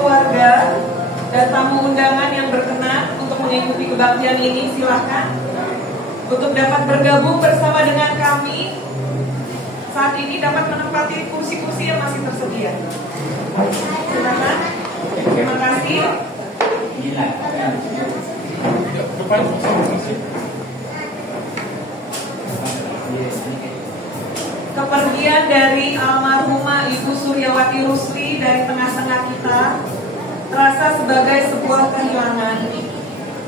keluarga dan tamu undangan yang berkenan untuk mengikuti kebaktian ini, silahkan untuk dapat bergabung bersama dengan kami. Saat ini dapat menempati kursi-kursi yang masih tersedia. Silakan. Terima kasih. Kepergian dari almarhumah Ibu Suryawati Rusli dari tengah-tengah kita terasa sebagai sebuah kehilangan.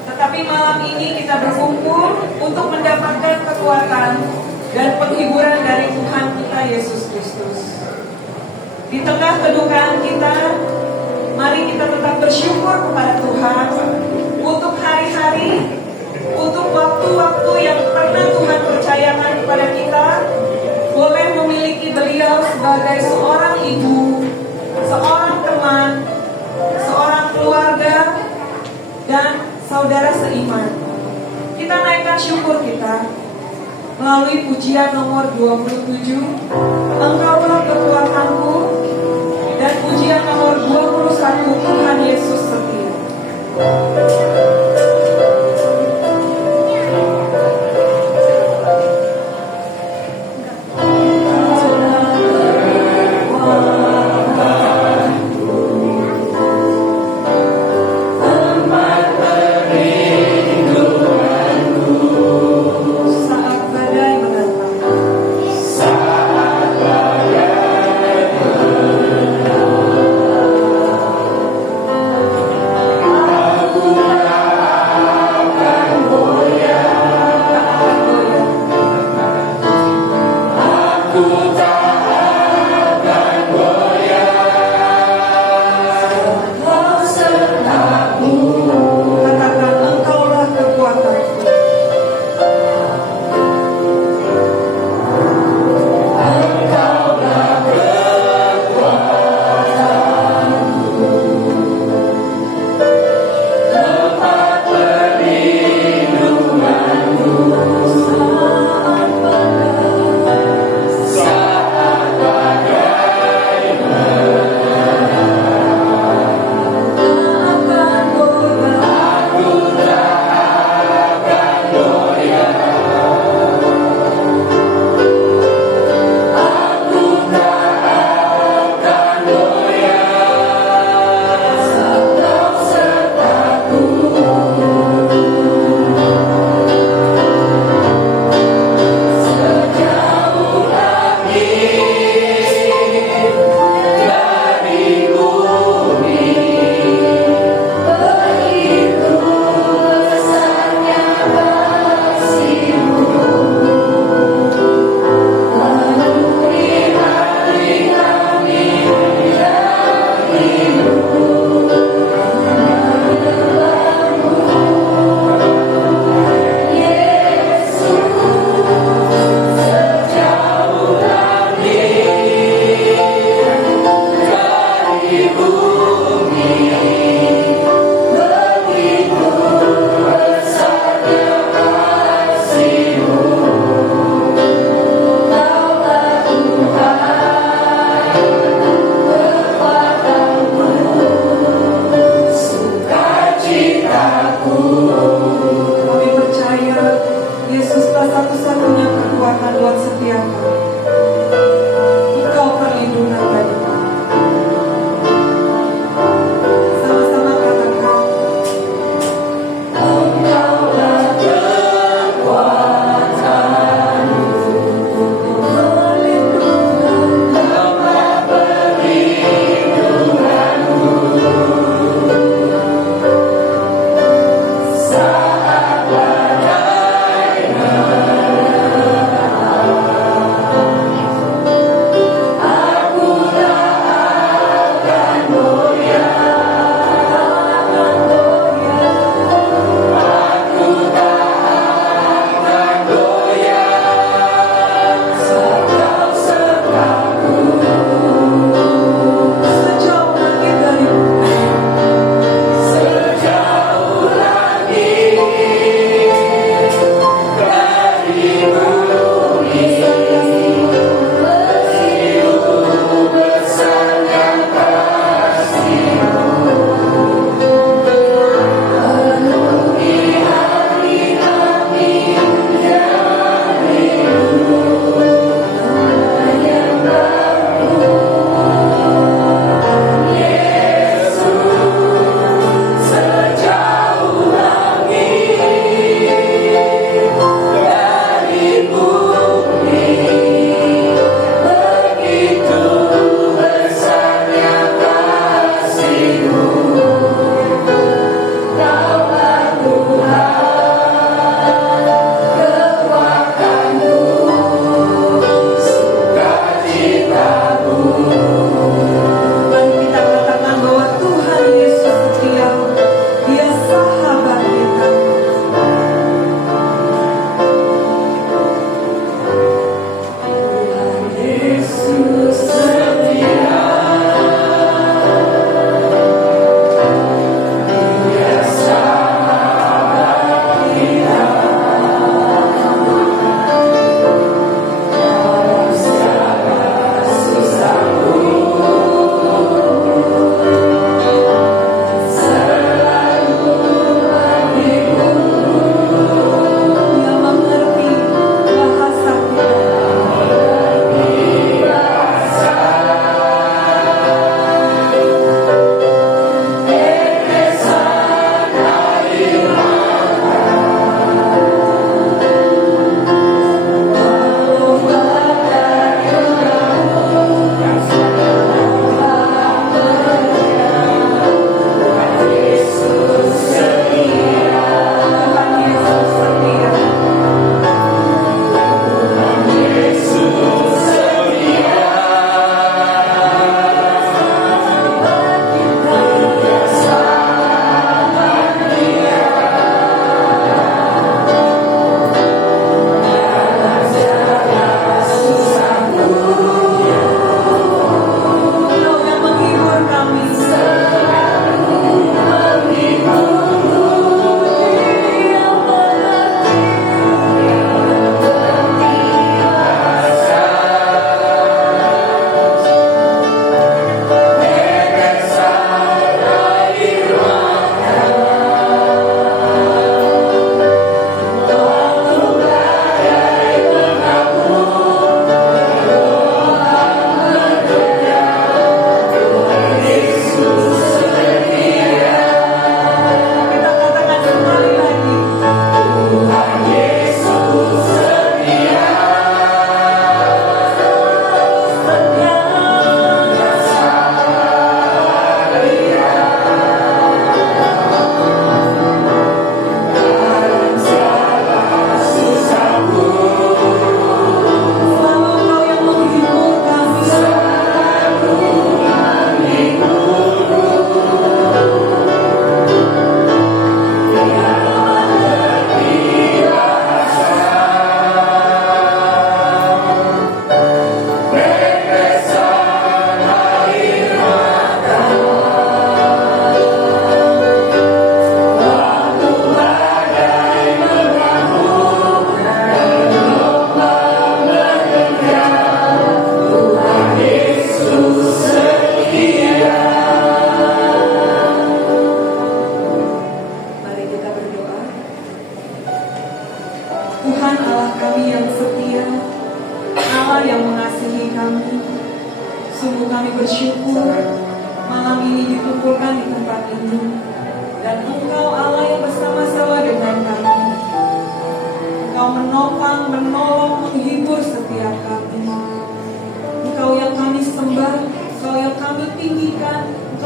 Tetapi malam ini kita berkumpul untuk mendapatkan kekuatan dan penghiburan dari Tuhan kita Yesus Kristus. Di tengah kedukaan kita, mari kita tetap bersyukur kepada Tuhan untuk hari-hari, untuk waktu-waktu yang pernah Tuhan percayakan kepada kita, boleh memiliki beliau sebagai seorang ibu, seorang teman, seorang keluarga, dan saudara seiman. Kita naikkan syukur kita melalui pujian nomor 27, Engkaulah kekuatanku, dan pujian nomor 21, Tuhan Yesus setia. Saat badai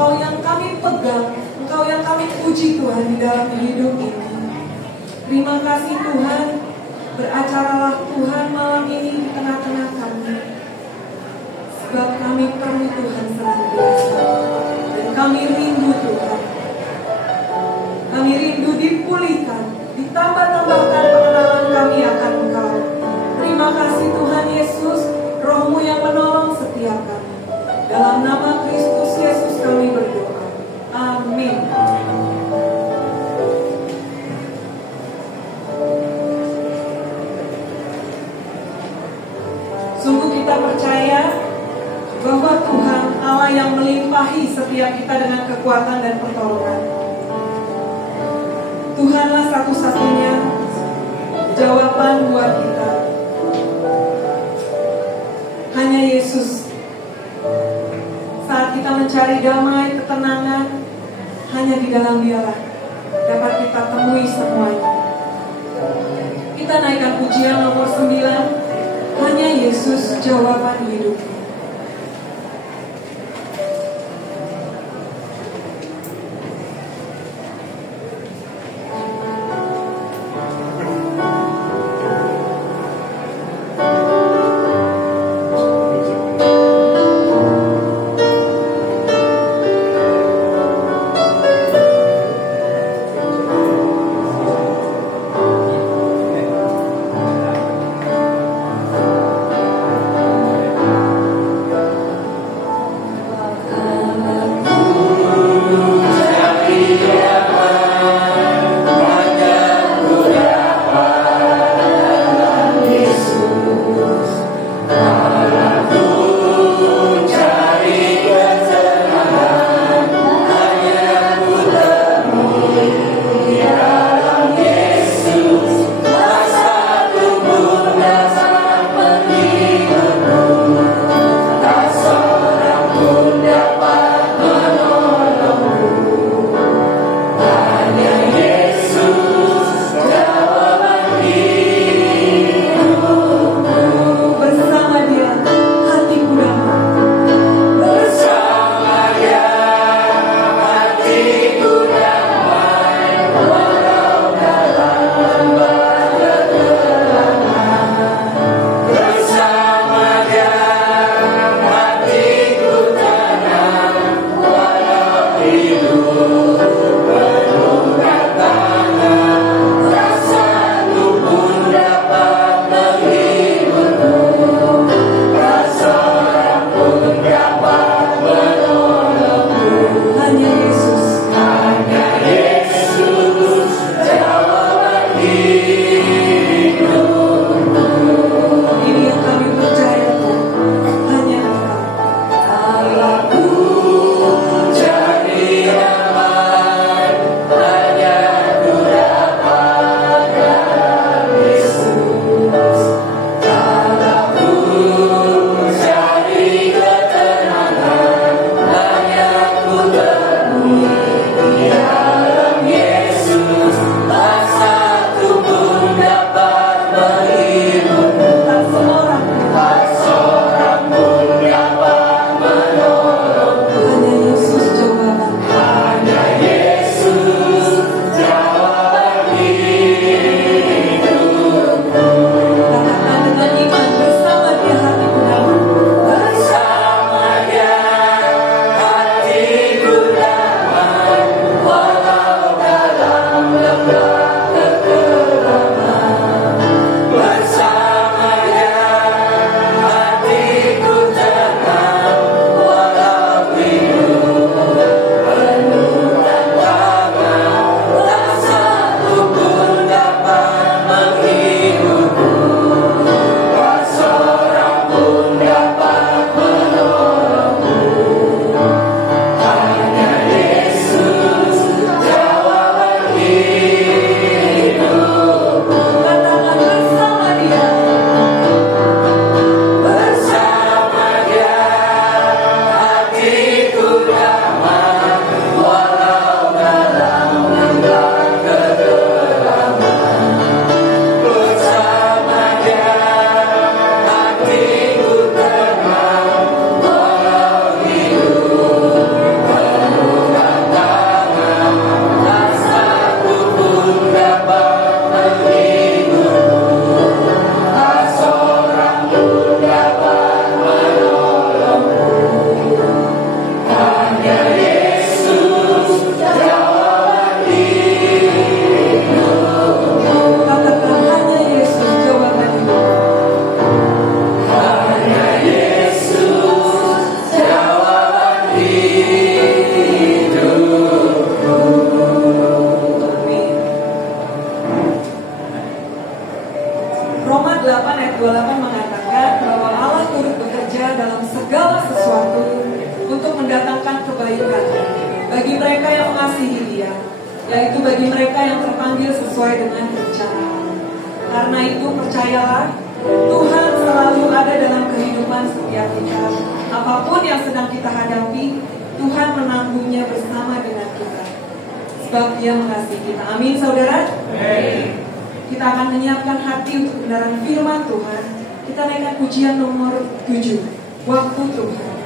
Engkau yang kami pegang, Engkau yang kami puji Tuhan di dalam hidup ini. Terima kasih Tuhan, beracaralah Tuhan malam ini di tengah-tengah kami. Sebab kami perlu Tuhan senantiasa. Dan kami rindu Tuhan. Kami rindu dipulihkan, ditambah-tambahkan pengenalan kami akan Engkau. Terima kasih Tuhan Yesus, Roh-Mu yang menolong setiap kami. Dalam nama Kristus Yesus kami berdoa. Amin. Sungguh kita percaya bahwa Tuhan Allah yang melimpahi setiap kita dengan kekuatan dan pertolongan. Tuhanlah satu-satunya jawaban buat kita. Hanya Yesus. Saat kita mencari damai, ketenangan, hanya di dalam Dialah dapat kita temui semuanya. Kita naikkan pujian nomor 9. Hanya Yesus jawaban hidupnya. mereka yang mengasihi Dia, yaitu bagi mereka yang terpanggil sesuai dengan rencana. Karena itu percayalah, Tuhan selalu ada dalam kehidupan setiap kita. Apapun yang sedang kita hadapi, Tuhan menanggungnya bersama dengan kita, sebab Dia mengasihi kita. Amin, saudara. Kita akan menyiapkan hati untuk kebenaran firman Tuhan. Kita naikkan pujian nomor 7, Waktu Tuhan.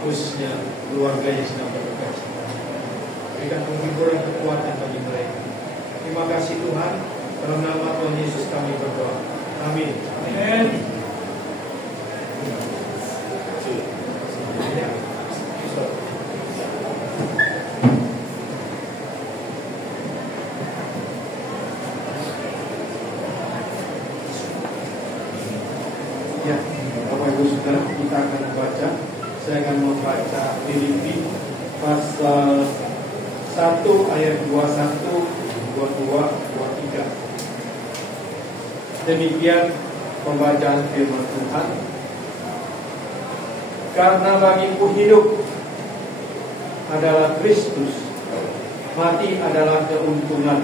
Khususnya keluarga yang sedang berduka cita. Berikan penghiburan kekuatan bagi mereka. Tuhan. Dalam nama Tuhan Yesus kami berdoa. Amin. Amin. Ya, Bapak Ibu Saudara, kita akan membaca. Saya akan membaca Filipi pasal 1 ayat 21, 22, 23. Demikian pembacaan firman Tuhan. Karena bagiku hidup adalah Kristus, mati adalah keuntungan.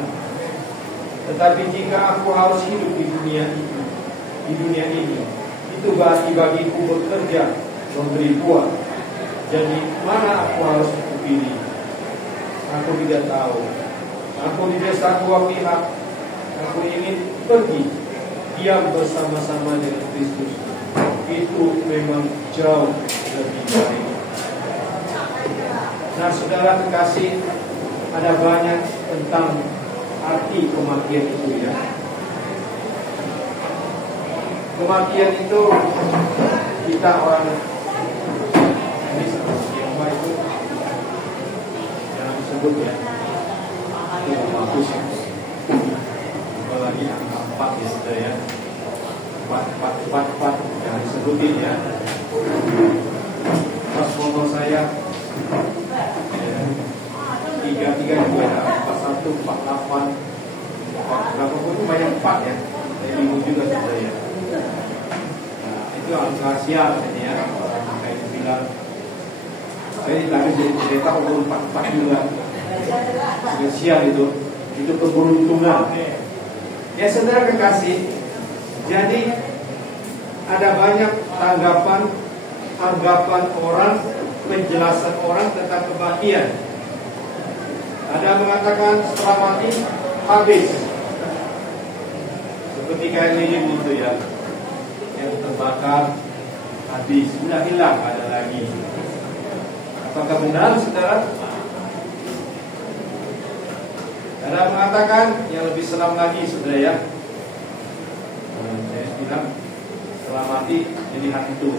Tetapi jika aku harus hidup di dunia ini, itu berarti bagiku bekerja memberi buah. Jadi mana aku harus pilih? Aku tidak tahu. Aku didesak dua pihak. Aku ingin pergi diam bersama-sama dengan Kristus. Itu memang jauh lebih baik. Nah, saudara kekasih, ada banyak tentang arti kematian itu ya. Kematian itu kita orang ini siapa itu yang disebut ya, itu bagus ya. Apalagi angka 4 ya sudah ya, 4 yang disebutin ya. Pas motor saya 3 juga ya, 41, 48, berapa pun itu banyak 4 ya. Saya bingung juga sudah ya. Itu rahasia ini ya. Kayak itu bilang saya ditanya jadi cerita umur 44 juga. Rahasia itu keberuntungan. Ya saudara kekasih, jadi ada banyak anggapan orang, penjelasan orang tentang kematian. Ada mengatakan setelah mati habis, seperti kayak lilin itu ya, yang terbakar habis, sudah hilang, ada lagi. Apakah benar saudara? Ada mengatakan yang lebih seram lagi saudara ya. Saya bilang setelah mati jadi hantu.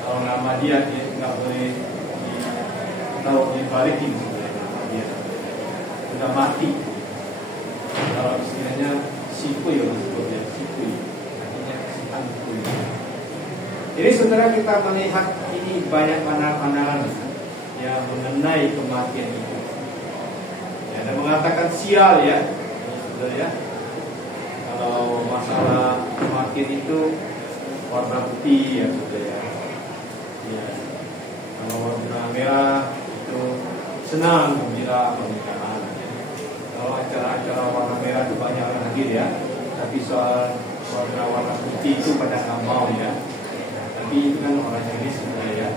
Kalau nama dia nggak boleh tahu dibalikin saudara, nama dia sudah mati. Kalau istilahnya sipui ya maksudnya sipui, artinya si hantu. Jadi saudara, kita melihat ini banyak pandangan yang mengenai kematian itu. Ya, ada mengatakan sial ya, saudara ya. Kalau masalah kematian itu warna putih ya saudara ya. Ya. Kalau warna merah itu senang, gembira, pernikahan. Ya. Kalau acara-acara warna merah itu banyak orang hadir ya. Tapi soal warna putih itu pada nggak mau ya. Tapi itu kan orang Chinese sebenarnya ya.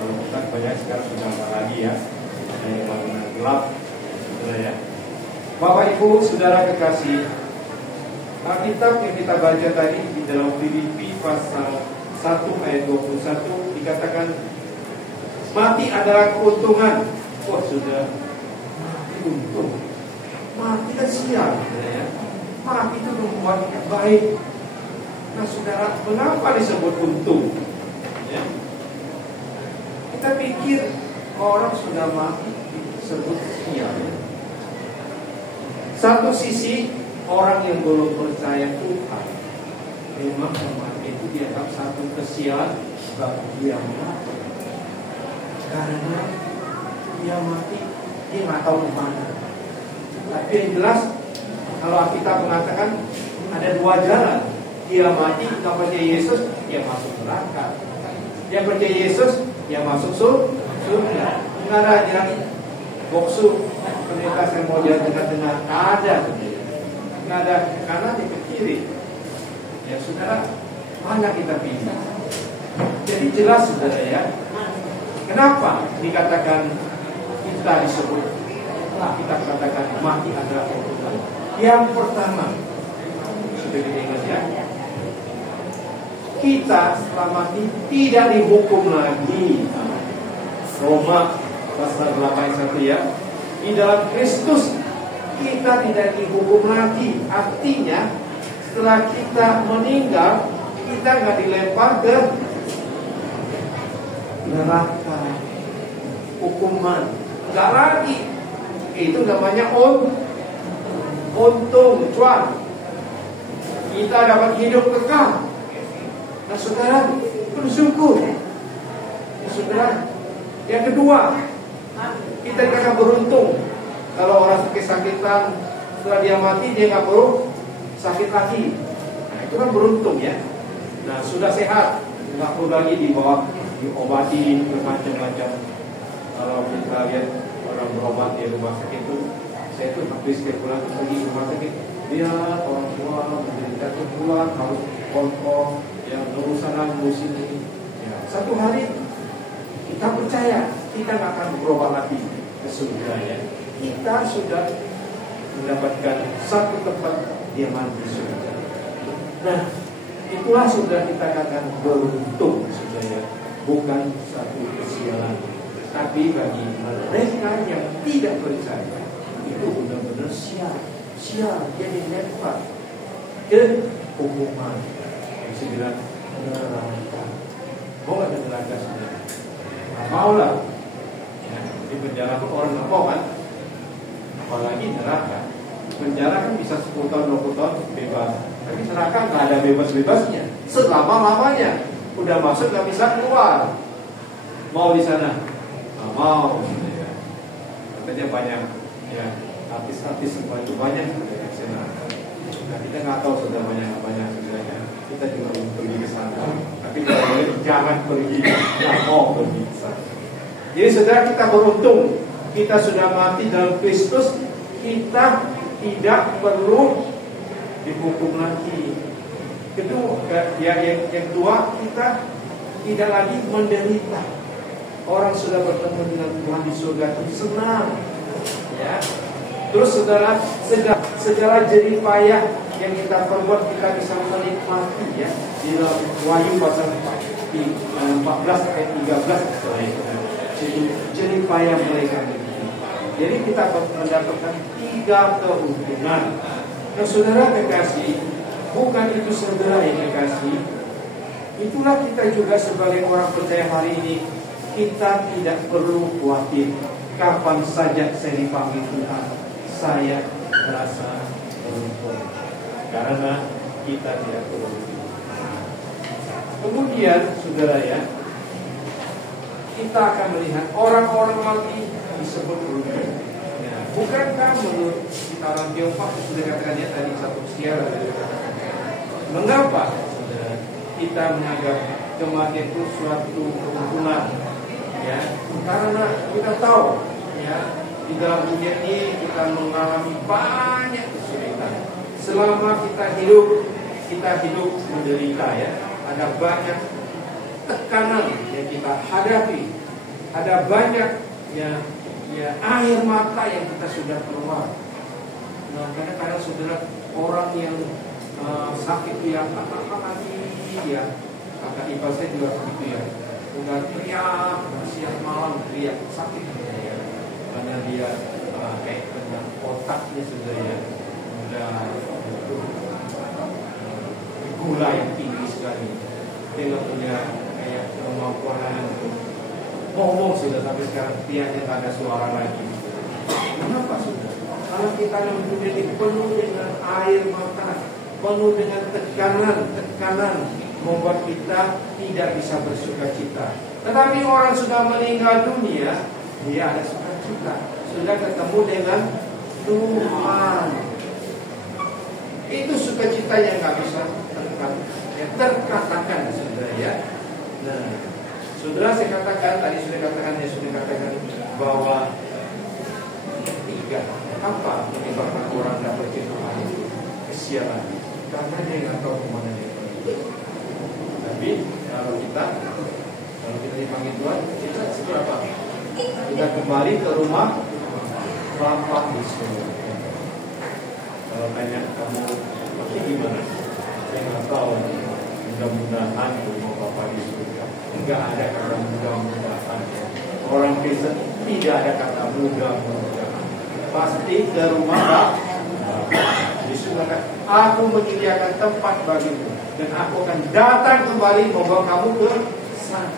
Kalau bukan banyak sekarang sudah nggak lagi ya. Ada yang warna gelap, saudara ya. Bapak Ibu, saudara kekasih, Alkitab yang kita baca tadi di dalam Filipi pasal 1 ayat 21 dikatakan mati adalah keuntungan. Wah sudah, mati untung. Mati kan sial, ya. Mati itu membuat yang baik. Nah saudara, mengapa disebut untung? Ya. Kita pikir orang sudah mati disebut sial. Satu sisi, orang yang belum percaya Tuhan memang kematian itu dianggap satu kesialan bagi dia mati. Karena dia mati, dia nggak tahu kemana. Tapi yang jelas, kalau kita mengatakan ada dua jalan. Dia mati, nggak percaya Yesus, dia masuk neraka. Dia percaya Yesus, dia masuk surga. Nggak ada jalan boksu, pendeta yang mau jalan tengah-tengah, ada. Nggak ada ke kanan, ke kiri. Ya saudara, mana kita pilih? Jadi jelas saudara ya. Kenapa dikatakan kita disebut? Kita katakan mati adalah keuntungan. Yang pertama, sudah kita ingat ya, kita setelah mati tidak dihukum lagi. Roma pasal 8:1 ya. Di dalam Kristus kita tidak dihukum lagi. Artinya setelah kita meninggal, kita nggak dilempar ke neraka, hukuman, nggak lagi. Itu namanya untung, cuan. Kita dapat hidup kekal. Nah, saudara, bersyukur. Saudara, yang kedua, kita dikatakan beruntung. Kalau orang sakit-sakitan, setelah dia mati dia nggak perlu sakit lagi. Nah, itu kan beruntung ya. Nah, sudah sehat, nggak perlu lagi dibawa diobati bermacam-macam. Kalau kita lihat orang berobat di rumah sakit itu, saya tuh habis dia pulang pergi rumah sakit, dia orang tua menderita keluar harus kontrol yang urusan ngurusin ini. Ya, satu hari kita percaya kita nggak akan berobat lagi ke surga ya. Kita sudah mendapatkan satu tempat diaman di surga. Nah, itulah sudah kita katakan beruntung sudah ya. Bukan satu kesialan. Tapi bagi mereka yang tidak percaya, itu benar-benar sial jadi lempar ke hukuman yang segera neraka. Mau nggak neraka sudah? Mau lah. Ya, di penjara pun orang nggak mau kan? Apalagi neraka. Penjara kan bisa 10 tahun 20 tahun bebas. Tapi neraka nggak ada bebas-bebasnya. Selama-lamanya. Udah masuk nggak bisa keluar. Mau di sana? Nggak mau. Ya. Katanya banyak. Ya, artis-artis semua itu banyak di sana. Nah, kita nggak tahu sudah banyak sebenarnya. Kita cuma pergi ke sana. Tapi kalau boleh jangan pergi. Nggak mau pergi ke sana. Jadi saudara, kita beruntung. Kita sudah mati dalam Kristus. Kita tidak perlu dihukum lagi. Yang kedua, kita tidak lagi menderita. Orang sudah bertemu dengan Tuhan di surga itu senang. Ya. Terus saudara, segala jerih payah yang kita perbuat kita bisa menikmati ya. Di dalam Wahyu pasal 14 ayat 13 setelah itu. Jerih payah mereka. Jadi kita mendapatkan 3 keuntungan. Nah, saudara kekasih, bukan itu saudara yang kekasih. Itulah kita juga sebagai orang percaya hari ini. Kita tidak perlu khawatir. Kapan saja saya dipanggil Tuhan, saya merasa beruntung. Karena kita tidak perlu. Kemudian saudara ya, kita akan melihat orang-orang mati disebut beruntung. Ya, bukankah menurut kita orang Tiongkok sudah katakannya tadi satu sial? Mengapa saudara kita menganggap kematian itu suatu keuntungan? Ya, karena kita tahu ya, di dalam dunia ini kita mengalami banyak kesulitan. Selama kita hidup menderita ya. Ada banyak tekanan yang kita hadapi. Ada banyak ya air mata yang kita sudah keluar. Nah, kadang-kadang saudara, orang yang sakit itu yang lagi ya, kakak ipar saya juga begitu ya. Udah teriak siang malam teriak sakit ya. Karena dia kayak kena otaknya sudah ya, udah gula yang tinggi sekali. Dia nggak punya kayak kemampuan untuk ngomong sudah, tapi sekarang tiangnya tak ada suara lagi. Kenapa sudah? Kalau kita dalam dunia ini penuh dengan air mata, penuh dengan tekanan membuat kita tidak bisa bersukacita. Tetapi orang sudah meninggal dunia, dia ada sukacita, sudah ketemu dengan Tuhan. Itu sukacita yang nggak bisa terkatakan, saudara ya. Nah, saudara, saya katakan tadi sudah katakan bahwa tiga apa menyebabkan orang dapat Tuhan itu kesialan, karena dia nggak tahu kemana dia pergi. Tapi kalau kita dipanggil Tuhan, kita seberapa? Kita kembali ke rumah Bapa di surga. Kalau tanya kamu pasti gimana? Saya nggak tahu. Mudah-mudahan rumah Bapa di surga. Enggak ada kata mudah-mudahan. Orang Kristen tidak ada kata mudah-mudahan. pasti ke rumah Bapa. Yesus berkata, aku menyediakan tempat bagimu, dan aku akan datang kembali membawa kamu ke sana.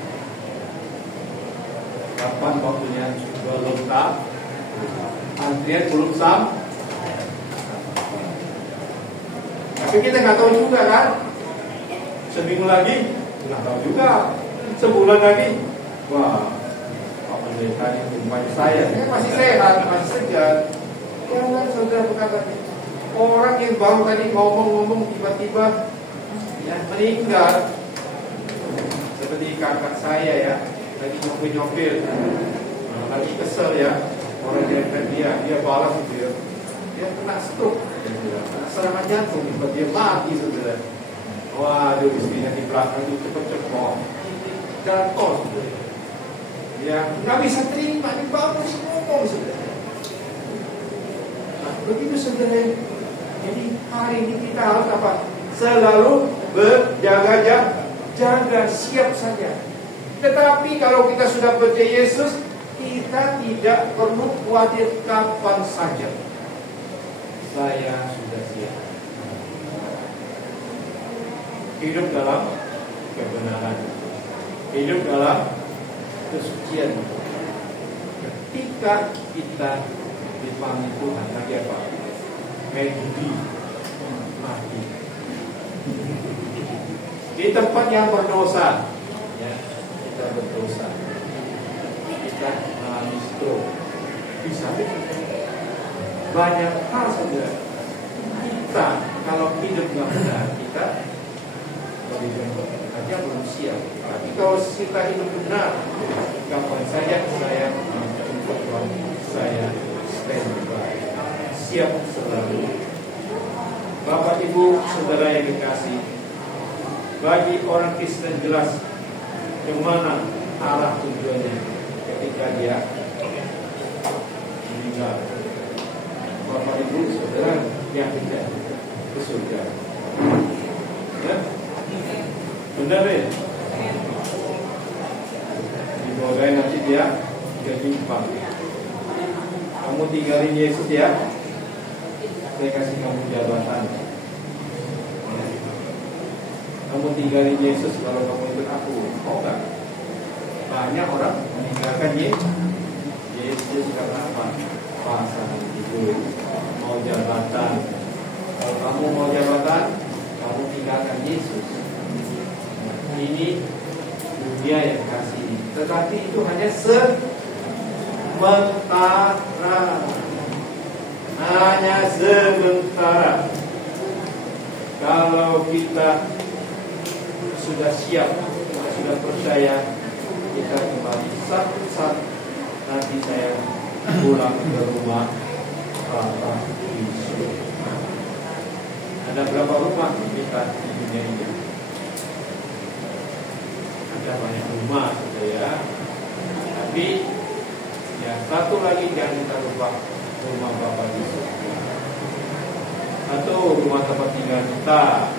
Kapan waktunya? Belum tahu. Antrian belum sampai. Tapi kita nggak tahu juga kan. Seminggu lagi nggak tahu juga. Sebulan lagi, wah, Pak Pendeta ini rumahnya saya masih sehat, masih segar. Jangan saudara berkata, orang yang baru tadi ngomong-ngomong tiba-tiba ya meninggal. Seperti kakak saya ya, lagi nyopil, lagi kesel ya, orang yang dia balas gitu ya, dia kena stroke, kena serangan jantung, dia mati saudara. Waduh, istrinya di belakang itu cepet-cepet jatuh, saudara. Ya nggak bisa terima, dibangun ngomong saudara. Nah, begitu saudara. Jadi hari ini kita harus apa? Selalu berjaga-jaga, siap saja. Tetapi kalau kita sudah percaya Yesus, kita tidak perlu khawatir kapan saja. Saya sudah siap. Hidup dalam kebenaran, hidup dalam kesucian. Ketika kita dipanggil Tuhan, lagi apa? Medi mati di tempat yang berdosa, ya, kita berdosa, kita mengalami stroke, bisa banyak hal saja. Kita kalau hidup nggak benar, kita aja belum siap. Tapi kalau kita hidup benar, kapan saja saya mencoba, saya standby, siap selalu. Bapak Ibu Saudara yang dikasih, bagi orang Kristen jelas kemana arah tujuannya ketika dia meninggal. Bapak Ibu Saudara yang tidak ke surga, ya? Benar ya? Dimogai nanti dia kehidupan. Kamu tinggalin Yesus ya, saya kasih kamu jabatan. Kamu tinggalin Yesus kalau kamu ikut aku, mau nggak? Banyak orang meninggalkan Yesus karena apa? Pasangan hidup, mau jabatan. Kalau kamu mau jabatan, kamu tinggalkan Yesus. Ini dunia yang kasih, tetapi itu hanya sementara. Hanya sementara. Kalau kita sudah siap, sudah percaya, kita kembali saat nanti saya pulang ke rumah Bapa di surga. Ada berapa rumah kita di dunia ini? Ada banyak rumah, ya. Tapi ya satu lagi jangan kita lupa, rumah Bapa di surga. Satu, rumah tempat tinggal kita,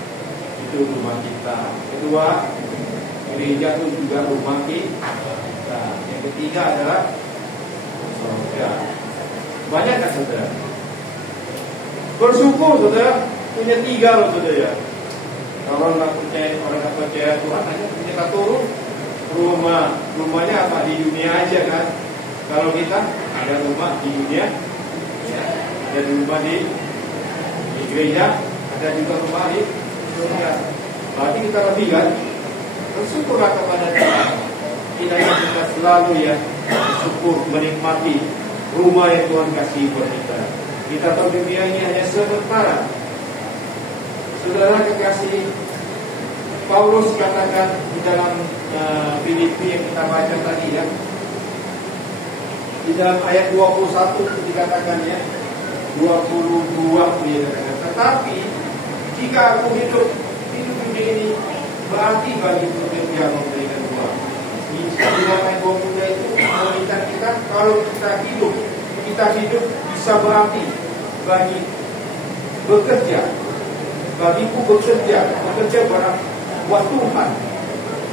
itu rumah kita. Kedua, gereja itu juga rumah kita. Yang ketiga adalah surga. Banyak kan saudara? Bersyukur saudara, punya 3 loh saudara ya. Kalau orang nggak percaya Tuhan hanya punya 1 rumahnya apa di dunia aja kan. Kalau kita ada rumah di dunia, ya, ada rumah di gereja, ada juga rumah di surga. Berarti kita lebih kan. Bersyukurlah kepada Tuhan. Kiranya kita selalu ya bersyukur, menikmati rumah yang Tuhan kasih buat kita. Kita tahu dunia ini hanya sementara. Saudara kekasih, Paulus katakan di dalam Filipi yang kita baca tadi ya, di dalam ayat 21 itu dikatakan ya, 22 dia katakan, tetapi jika aku hidup dunia ini berarti bagi dia memberikan buah. Di dalam ayat 22 itu meminta kita kalau kita hidup bisa berarti bagi bekerja. Bagiku bekerja buat Tuhan.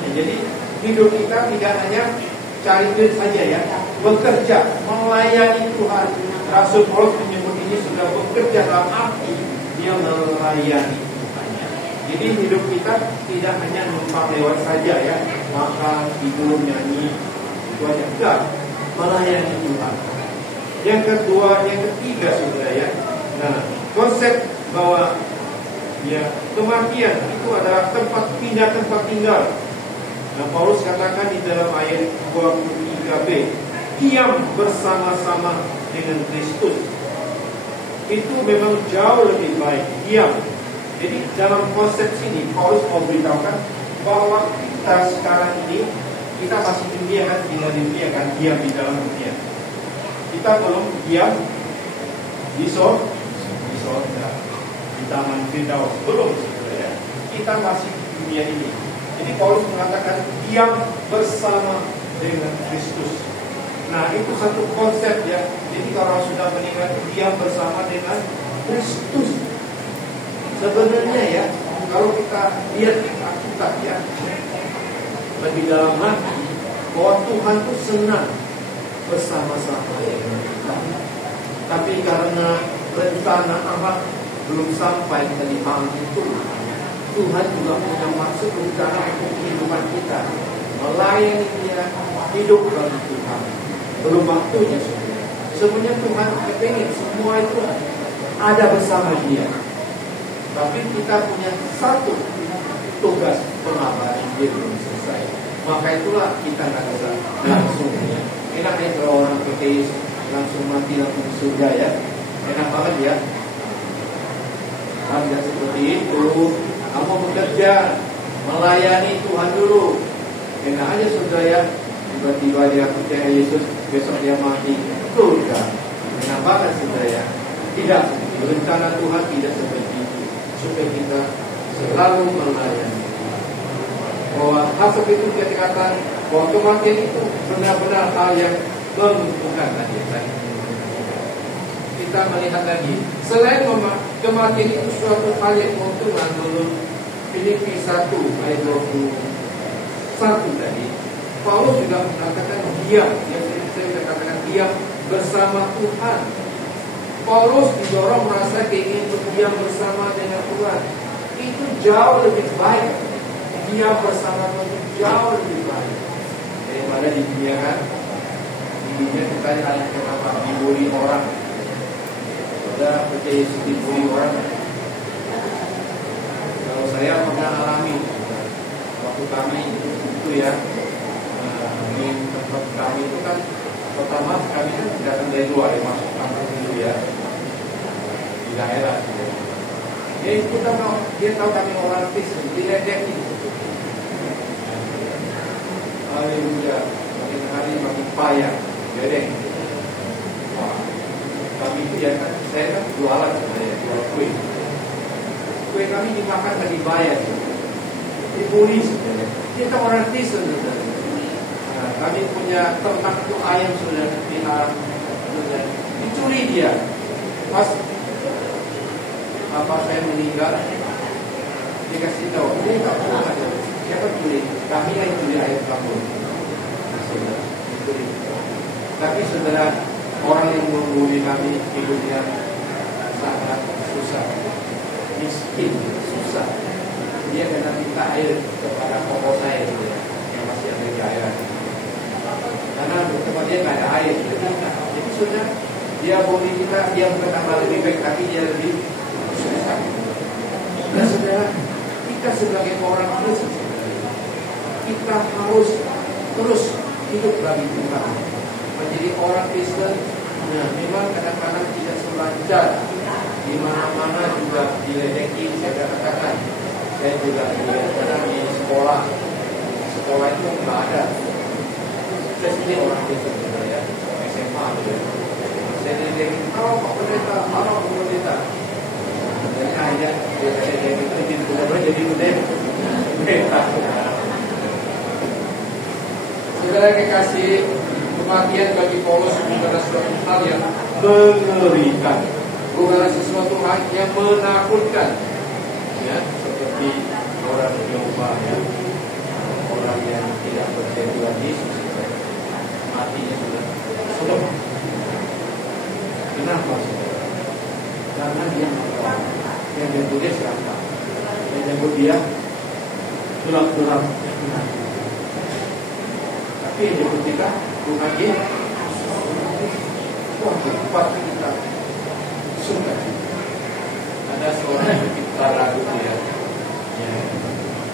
Ya, jadi hidup kita tidak hanya cari duit saja ya, bekerja, melayani Tuhan, Rasul Paulus menyebut ini sudah bekerja dalam arti dia melayani Tuhannya. Jadi hidup kita tidak hanya numpang lewat saja ya, makan, tidur, nyanyi, itu aja. Enggak, melayani Tuhan. Yang kedua, yang ketiga saudara ya. Nah, konsep bahwa ya kematian itu adalah pindah tempat tinggal. Nah, Paulus katakan di dalam ayat 23b, diam bersama-sama dengan Kristus. Itu memang jauh lebih baik, diam. Jadi dalam konsep sini Paulus mau beritahukan bahwa kita sekarang ini kita masih dunia kan, tinggal di dunia kan, diam di dalam dunia. Kita belum diam di sorga, di taman Firdaus, belum sebenarnya. Kita masih di dunia ini. Jadi Paulus mengatakan diam bersama dengan Kristus. Nah, itu satu konsep ya. Jadi kalau sudah meninggal, diam bersama dengan Kristus. Sebenarnya ya, kalau kita lihat Alkitab ya, lebih dalam lagi, bahwa Tuhan itu senang bersama-sama dengan kita. Tapi karena rencana Allah belum sampai ke hal itu, Tuhan juga punya maksud rencana untuk kehidupan kita, melayani Dia, hidup bagi Tuhan. Belum waktunya sebenarnya. Sebenarnya Tuhan kepengen semua itu ada bersama Dia. Tapi kita punya satu tugas pengabaran Dia belum selesai. Maka itulah kita nggak bisa langsung ya. Enak ya kalau orang percaya langsung mati langsung ke surga ya. Enak banget ya. Tidak seperti itu. Kamu bekerja, melayani Tuhan dulu. Enak aja surga ya. Tiba-tiba dia percaya Yesus, besok dia mati. Surga. Enak banget surga ya. Tidak. Rencana Tuhan tidak seperti itu. Supaya kita selalu melayani. Bahwa hal seperti itu dia dikatakan bahwa kematian itu benar-benar hal yang menguntungkan tadi. Kita melihat lagi, selain kematian itu suatu hal yang menguntungkan, menurut Filipi 1 ayat 21 tadi, Paulus juga mengatakan diam, yang saya sudah katakan diam bersama Tuhan. Paulus didorong merasa keinginan berdiam bersama dengan Tuhan. Itu jauh lebih baik. Diam bersama Tuhan jauh lebih baik daripada di dunia kan. Di dunia kita hanya kenapa dibully orang. Sudah percaya dibully orang. Kalau saya pernah alami waktu kami itu ya, di tempat kami itu kan pertama kami kan datang dari luar ya, masuk kampung dulu ya di daerah. Jadi kita tahu, dia tahu kami orang Kristen, diledekin. Haleluya, makin hari makin payah, gedeng. Wah, kami itu ya kan, saya kan jualan sebenarnya, jual kue. Kue kami dimakan tadi bayar, dibully sebenarnya. Kita orang Kristen sebenarnya. Nah, kami punya ternak itu ayam sudah dipelihara, dicuri dia. Pas apa saya meninggal, dikasih tahu, ini tak pernah ada. Siapa curi? Kami yang curi ayam kamu. Saudara, dicuri. Tapi saudara, orang yang membuli kami hidupnya sangat susah, miskin, susah. Dia kena minta air kepada pokok saya yang masih ada di daerah. Karena tempat dia nggak ada air. Jadi sudah dia boleh kita, dia bukan tambah lebih baik, tapi dia lebih susah. Dan saudara, kita sebagai orang Kristen, kita harus terus hidup bagi Tuhan. Menjadi orang Kristen, ya, memang kadang-kadang tidak selancar. Di mana-mana juga diledeki. Saya katakan, saya juga kadang di sekolah itu nggak ada. Saya sendiri orang Kristen ya, SMA gitu. Saya diledeki, kalau Pak Pendeta, kalau Pak Pendeta. Dan akhirnya saya jadi pendeta. Saudara kekasih, kematian bagi Paulus bukanlah suatu hal yang mengerikan, bukanlah sesuatu hal yang menakutkan, ya, seperti orang Yehova ya, orang yang tidak percaya Tuhan Yesus, matinya sudah selesai. Kenapa saudara? Karena dia ngomong. Yang jemput dia siapa? Yang jemput dia gelap-gelap. Tapi yang jemput kita bukan dia. Wah, cepat kita suka. Ada seorang yang kita ragu ya.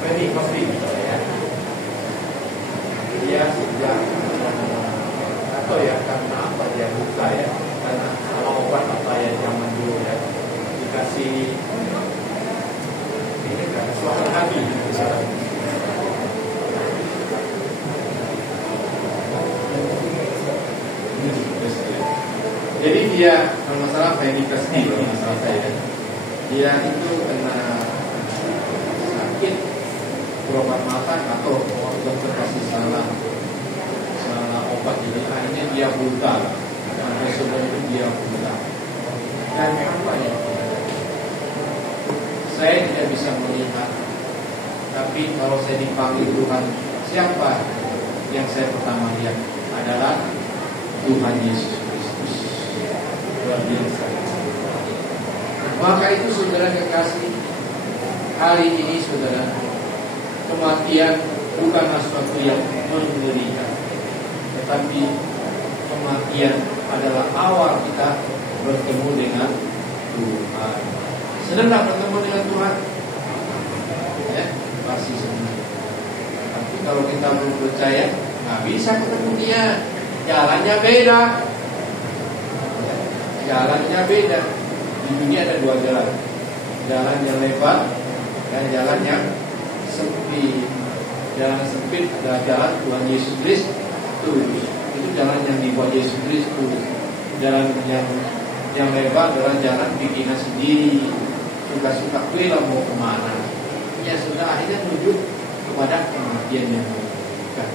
Ini pasti ya. Dia sudah atau ya karena apa dia buka ya? Karena sama obat apa ya zaman dulu ya dikasih ini kan suara hati misalnya. Jadi dia masalah medical steel masalah saya. Dia itu kena sakit berobat mata atau dokter kasih salah obat ini akhirnya dia buta. Sampai sebelum itu dia buta. Dan apa ya? Saya tidak bisa melihat. Tapi kalau saya dipanggil Tuhan, siapa yang saya pertama lihat adalah Tuhan Yesus Kristus. Luar biasa. Maka itu saudara kekasih, hari ini saudara, kematian bukanlah sesuatu yang mengerikan, tetapi kematian adalah awal kita bertemu dengan Tuhan. Senang bertemu dengan Tuhan? Ya, pasti senang. Tapi kalau kita belum percaya, nggak bisa ketemu dia. Jalannya beda. Jalannya beda. Di dunia ada dua jalan. Jalan yang lebar dan jalan yang sempit. Jalan sempit adalah jalan Tuhan Yesus Kristus. Itu jalan yang dibuat Yesus Kristus. Jalan yang lebar adalah jalan bikinan sendiri. Suka-suka gue lah mau kemana. Ya sudah akhirnya menuju kepada kematian yang bukan.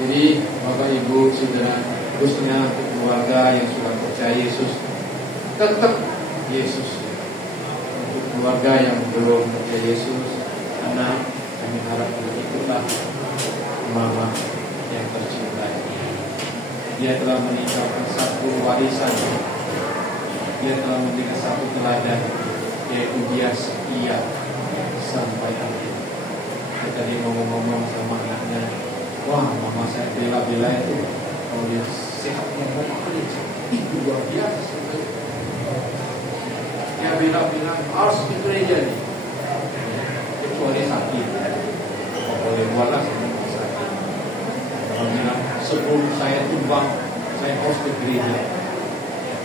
Jadi Bapak Ibu Saudara, khususnya untuk keluarga yang sudah percaya Yesus, tetap Yesus. Untuk keluarga yang belum percaya Yesus, karena kami harap ikutlah mama yang tercintai. Dia telah meninggalkan satu warisan. Dia telah memberikan satu teladan, yaitu dia setia sampai akhir. Dia tadi ngomong-ngomong sama anaknya, wah mama saya bela-bela itu kalau dia sehatnya mama dia cantik luar biasa. Dia bela-bela harus di gereja nih, kecuali sakit. Boleh buatlah sakit. Kalau bilang sebelum saya tumbang saya harus ke gereja.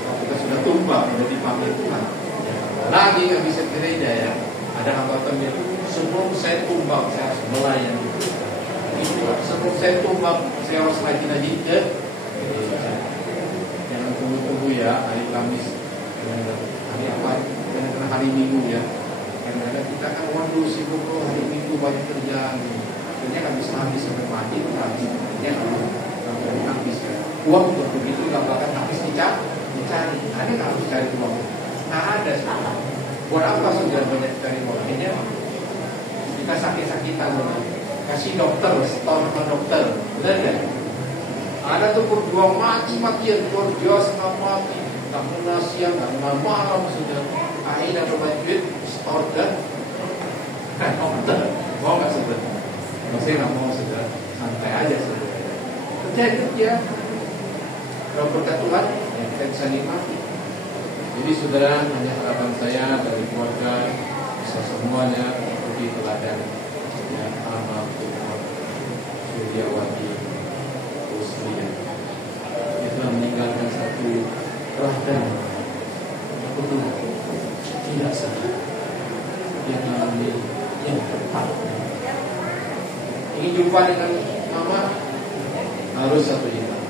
Kalau kita sudah tumbang sudah dipanggil Tuhan, lagi nggak bisa ke gereja ya. Ada hambatan itu sebelum saya tumbang saya harus melayani. Sebelum saya tumbang saya harus lagi ke jangan tunggu-tunggu ya hari Kamis, hari apa, jangan hari Minggu ya. Karena kita kan waduh sibuk hari Minggu banyak kerjaan, akhirnya nggak bisa habis sampai pagi, habis akhirnya nggak habis. Uang juga begitu nggak bakal habis dicari. Ada nggak harus cari uang? Nggak ada sih. Buat apa sudah banyak cari uang? Akhirnya kita sakit-sakitan kasih dokter, setor sama dokter, benar ya? Ada tuh berjuang mati-matian, kerja setengah mati, nggak kenal siang, nggak kenal malam sudah. Akhirnya bermain duit, setor dan dokter. Mau nggak sebenarnya? Saya nggak mau sudah, santai aja sudah. Kerja. Kalau berkat Tuhan, ya kita bisa nikmati. Jadi saudara, hanya harapan saya dari keluarga bisa semuanya ikuti teladan yang amal Tuhan Suryawati Usliya. Dia telah meninggalkan satu teladan betul tidak salah. Dia mengambil yang tepat. Ingin jumpa dengan mama harus satu iman.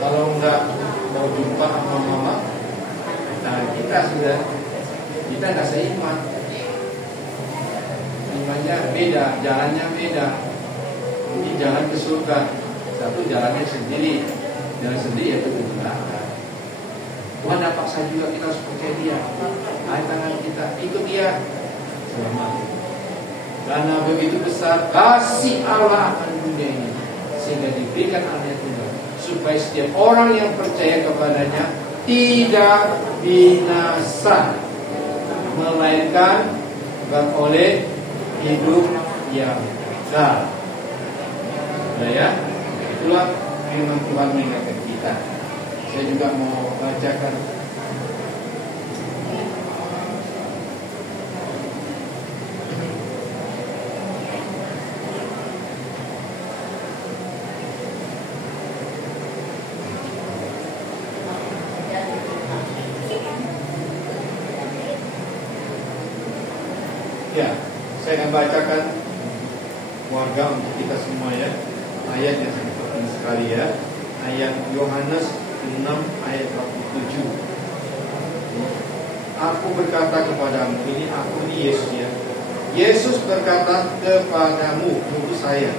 Kalau enggak mau jumpa sama mama, nah kita nggak seiman. Imannya beda, jalannya beda. Ini jalan ke surga, satu jalannya sendiri, jalan sendiri yaitu ke neraka. Tuhan tak paksa juga kita harus percaya dia. Angkat tangan kita, ikut dia, selamat. Karena begitu besar kasih Allah akan dunia ini, sehingga diberikan anaknya Tuhan, supaya setiap orang yang percaya kepadanya tidak binasa, melainkan beroleh hidup yang kekal. Nah ya, itulah firman Tuhan mengingatkan kita. Saya juga mau bacakan ya, saya akan bacakan warga untuk kita semua ya. Ayat yang sangat penting sekali ya. Ayat Yohanes 6 ayat 47. Aku berkata kepadamu, ini aku ini Yesus ya. Yesus berkata kepadamu, untuk saya,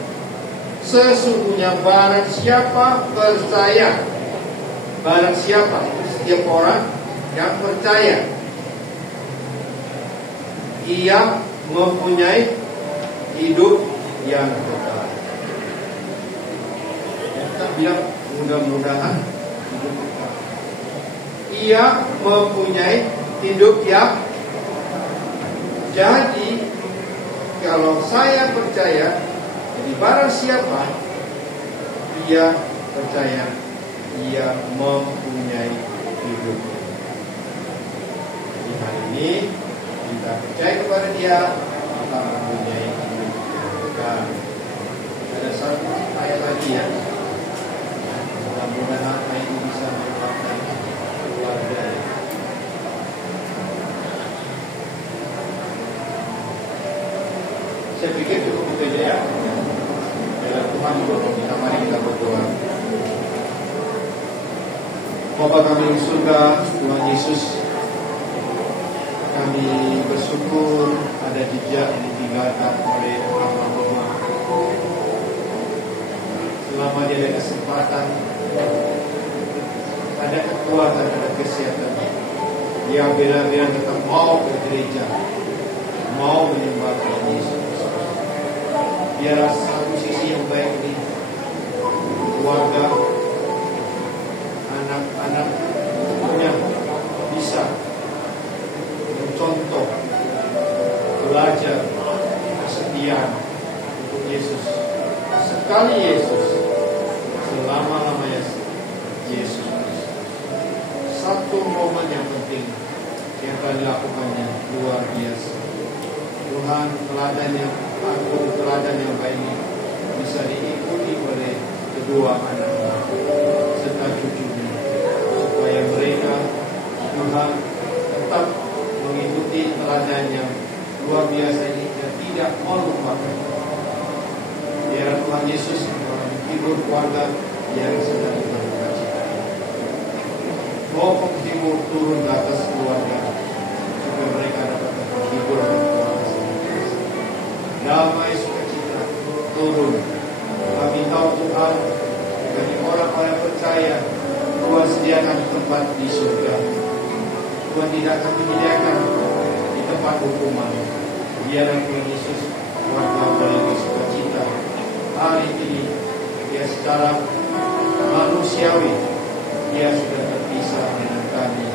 sesungguhnya barang siapa percaya, barang siapa itu setiap orang yang percaya, ia mempunyai hidup yang kekal. Kita bilang mudah-mudahan hidup kekal. Ia mempunyai hidup yang. Jadi kalau saya percaya, jadi barang siapa ia percaya, ia mempunyai hidup. Jadi hari ini kita percaya kepada Dia, kita mempunyai hidup kekal. Ada satu ayat lagi ya. Mudah-mudahan ayat ini bisa merupakan keluarga. Saya pikir cukup itu aja ya. Bila Tuhan menolong kita, mari kita berdoa. Bapa kami di surga, Tuhan Yesus, kami bersyukur ada jejak yang ditinggalkan oleh hamba-Mu. Selama dia ada kesempatan, ada kekuatan, ada kesehatan, dia bela-bela tetap mau ke gereja, mau menyembah Tuhan Yesus. Biarlah satu sisi yang baik ini, keluarga, anak-anak punya bisa mencontoh, belajar kesetiaan untuk Yesus. Sekali Yesus, selama-lamanya Yesus. Satu momen yang penting yang telah dilakukannya luar biasa. Tuhan, teladan yang agung, teladan yang baik ini bisa diikuti oleh kedua anaknya serta cucunya, supaya mereka, Tuhan, tetap mengikuti teladan yang luar biasa ini dan tidak melupakan. Biar Tuhan Yesus menghibur keluarga yang sedang berduka cita. Roh Timur turun ke atas keluarga supaya mereka dapat menghibur keluarga. Damai sukacita turun. Kami tahu Tuhan, bagi orang-orang percaya, Tuhan sediakan tempat di surga. Tuhan tidak akan menyediakan di tempat hukuman. Biarlah Tuhan Yesus keluarga boleh bersukacita. Hari ini dia secara manusiawi, dia sudah terpisah dengan kami.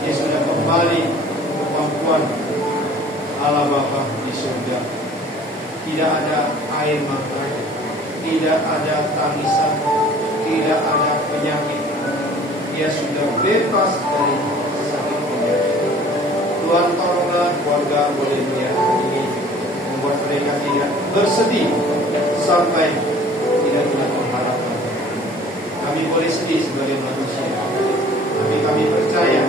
Dia sudah kembali ke pangkuan Allah Bapa di surga. Tidak ada air mata, tidak ada tangisan, tidak ada penyakit. Dia sudah bebas dari sakit penyakit. Tuhan tolonglah keluarga boleh melihat ini, membuat mereka tidak bersedih sampai tidak punya pengharapan. Kami boleh sedih sebagai manusia, tapi kami percaya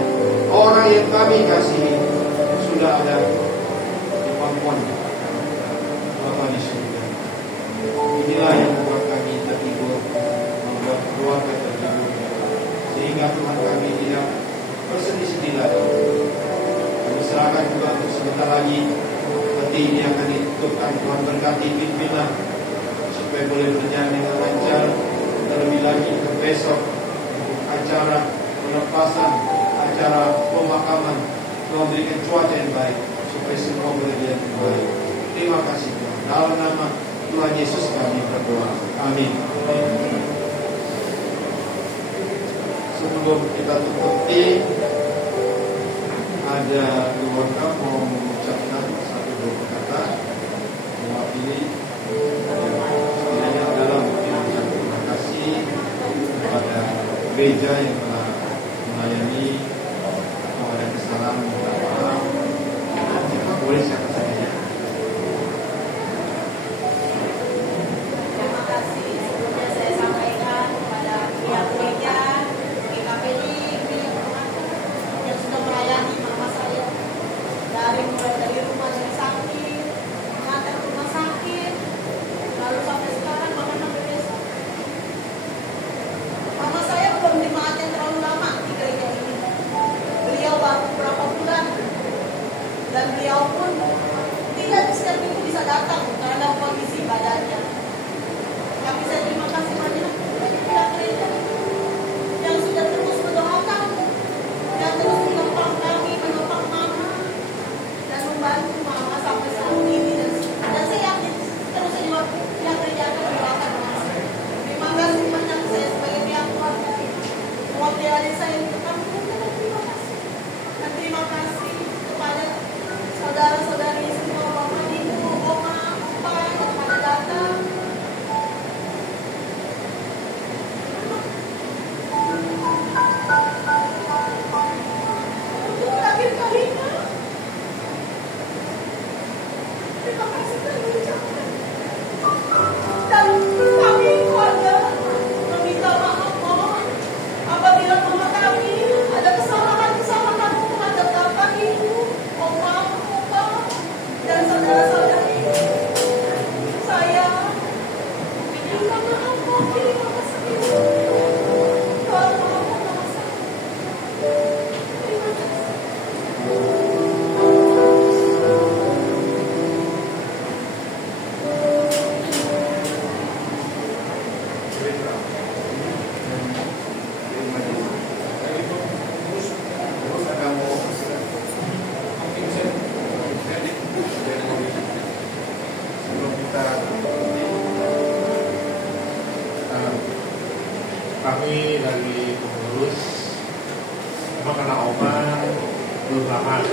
orang yang kami kasihi sudah ada di pangkuan Bapa di surga. Inilah yang membuat kami terhibur, membuat keluarga terhibur, sehingga Tuhan kami tidak bersedih-sedih lagi. Kami serahkan juga untuk sebentar lagi peti ini akan ditutupkan. Tuhan berkati pimpinan supaya boleh berjalan dengan lancar. Terlebih lagi untuk besok, untuk acara pelepasan, acara pemakaman, Tuhan berikan cuaca yang baik supaya semua boleh berjalan dengan baik. Terima kasih Tuhan. Dalam nama Tuhan Yesus kami berdoa. Amin. sebelum kita tutupi, ada keluarga mau mengucapkan satu dua kata mewakili sekiranya dalam mengucapkan terima kasih kepada gereja yang telah melayani, kalau ada kesalahan minta maaf, jika boleh siapa saja. Terima kasih sebelumnya saya sampaikan kepada pihak gereja, GKPD, yang sudah melayani mama saya mulai dari rumah yang sakit, mengantar ke rumah sakit, lalu sampai sekarang bahkan sampai besok. Mama saya belum jemaatnya terlalu lama di gereja ini. Beliau baru beberapa bulan dan beliau pun tidak setiap minggu bisa datang karena kondisi badannya. Tapi saya terima kasih banyak kepada pihak gereja yang sudah terus mendoakan, yang terus menopang kami, menopang mama, dan membantu mama sampai saat ini. Dan saya yakin terus juga pihak gereja akan mendoakan mama. Terima kasih banyak saya sebagai pihak keluarga mewakili adik saya untuk kami mengucapkan terima kasih. Dan terima kasih kepada saudara-saudari semua, bapak, ibu, oma, opa yang pada datang. Untuk terakhir kalinya, terima kasih telah mengucapkan. Dan kami keluarga meminta maaf apabila mama kami ada kesalahan-kesalahan terhadap bapak, ibu, oma, opa, dan saudara-saudari. Saya minta maaf, terima kasih. Tuhan maafkan mama saya. Terima kasih. Kami dari pengurus, memang karena Oma belum lama,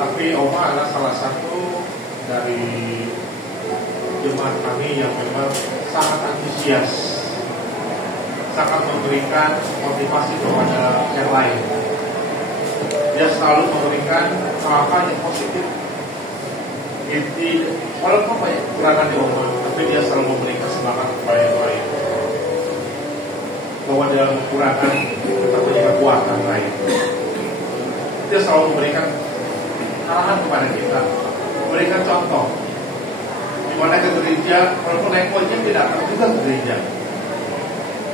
tapi Oma adalah salah satu dari jemaat kami yang memang sangat antusias, sangat memberikan motivasi kepada yang lain. Dia selalu memberikan hal-hal yang positif. Jadi, walaupun banyak kekurangan di Oma, tapi dia selalu memberikan semangat kepada yang lain. Bahwa dalam kekurangan kita punya kekuatan lain. Dia selalu memberikan arahan kepada kita, memberikan contoh. Di mana ke gereja, walaupun naik ojek tidak akan juga ke gereja.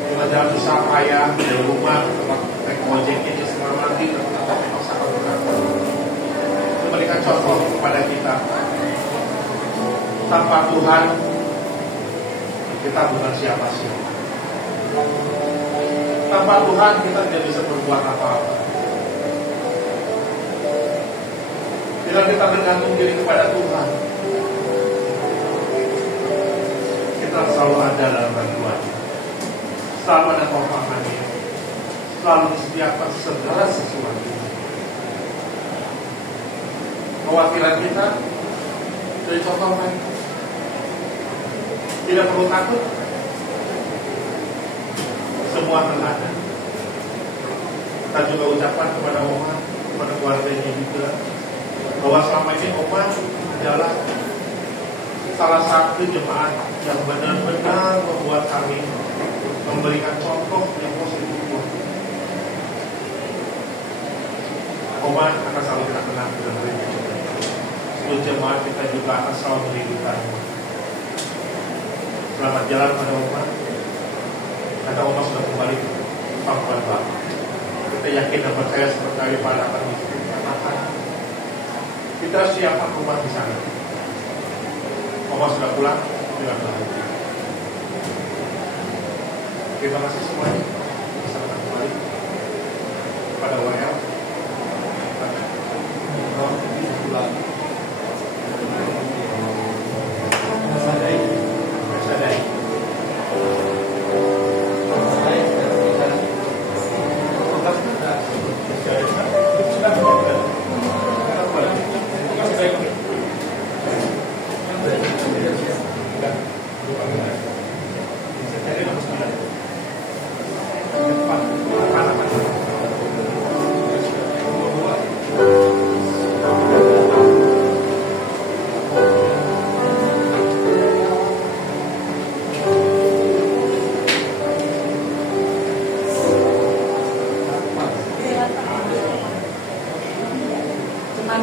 Cuma dalam susah payah, di rumah, tempat naik ojek ini setengah mati, tetap dipaksakan berkata. Memberikan contoh kepada kita. Tanpa Tuhan, kita bukan siapa-siapa. Tanpa Tuhan kita tidak bisa berbuat apa-apa. Bila kita bergantung diri kepada Tuhan, kita selalu ada dalam bantuan, selalu ada topangannya, selalu disediakan segala sesuatu. Kewakilan kita dari contoh lain, tidak perlu takut. Semua akan ada. Kita juga ucapkan kepada Oma, kepada keluarganya juga, bahwa selama ini Oma adalah salah satu jemaat yang benar-benar membuat kami memberikan contoh yang positif. Oma akan selalu kita kenang dan berikan. Seluruh jemaat kita juga akan selalu merindukan. Selamat jalan pada Oma. Karena Oma sudah kembali ke pangkuan Bapak. Kita yakin dan percaya seperti pada akan dikatakan. Kita siapkan rumah di sana. Oma sudah pulang dengan bahagia. Terima kasih semuanya. Selamat kembali pada WL. Pulang. Sadai.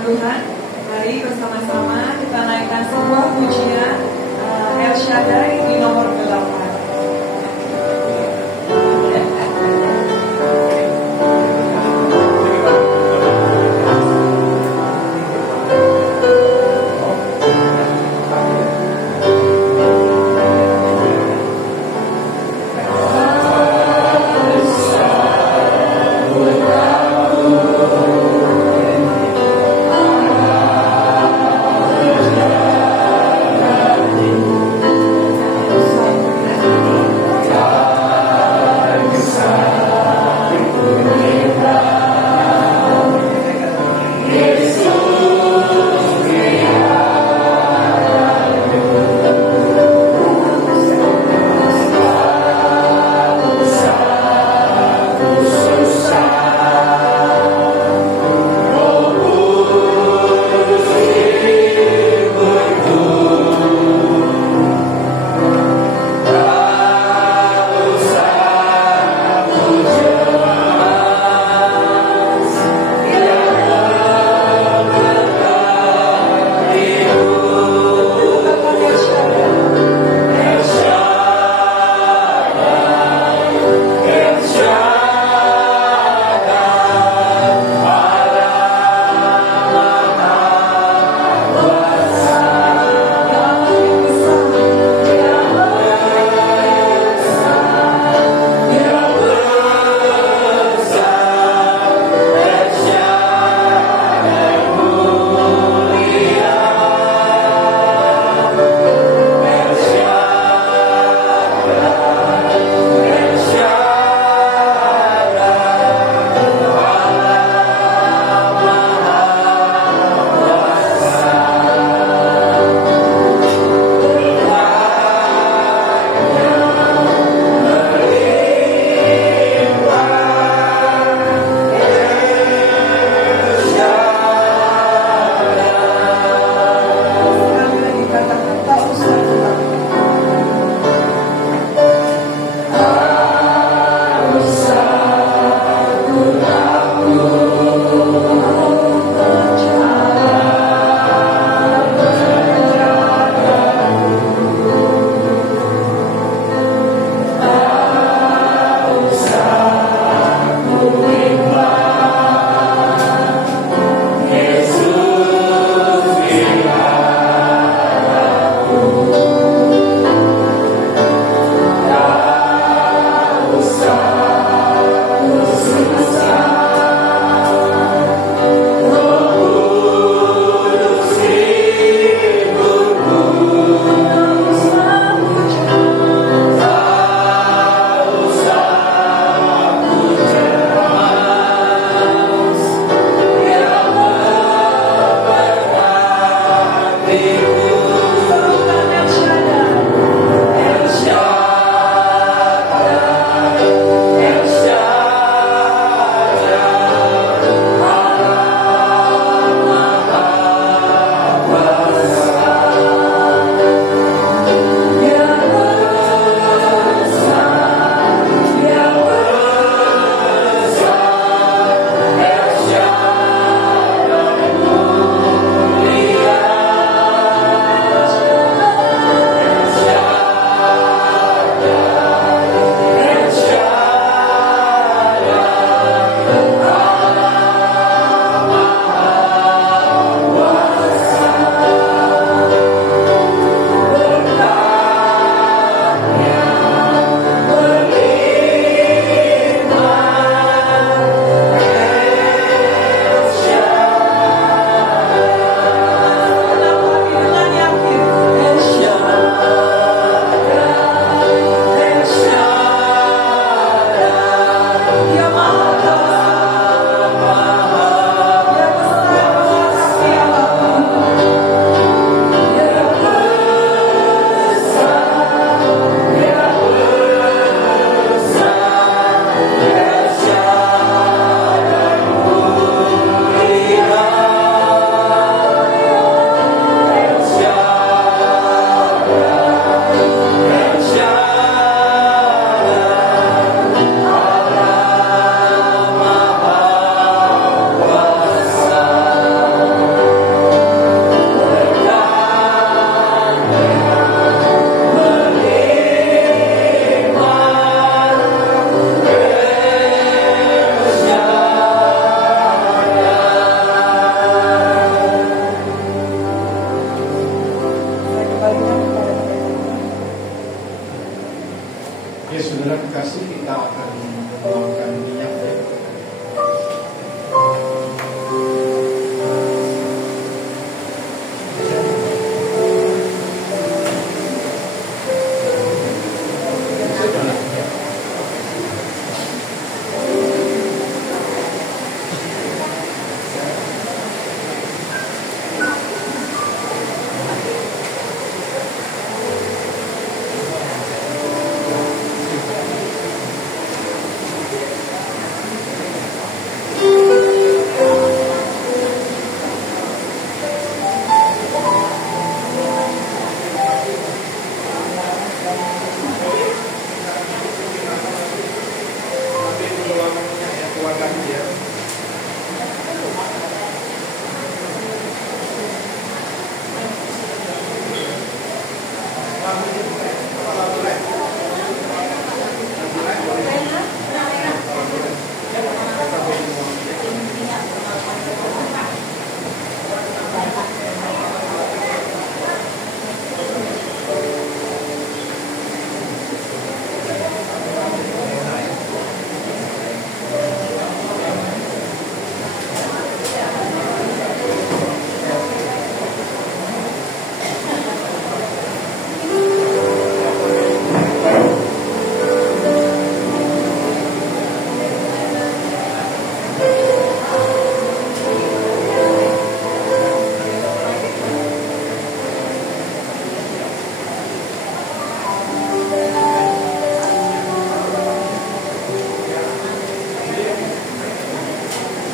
Tuhan. Mari bersama-sama kita naikkan sebuah pujian El Shaddai di nomor 8. Sa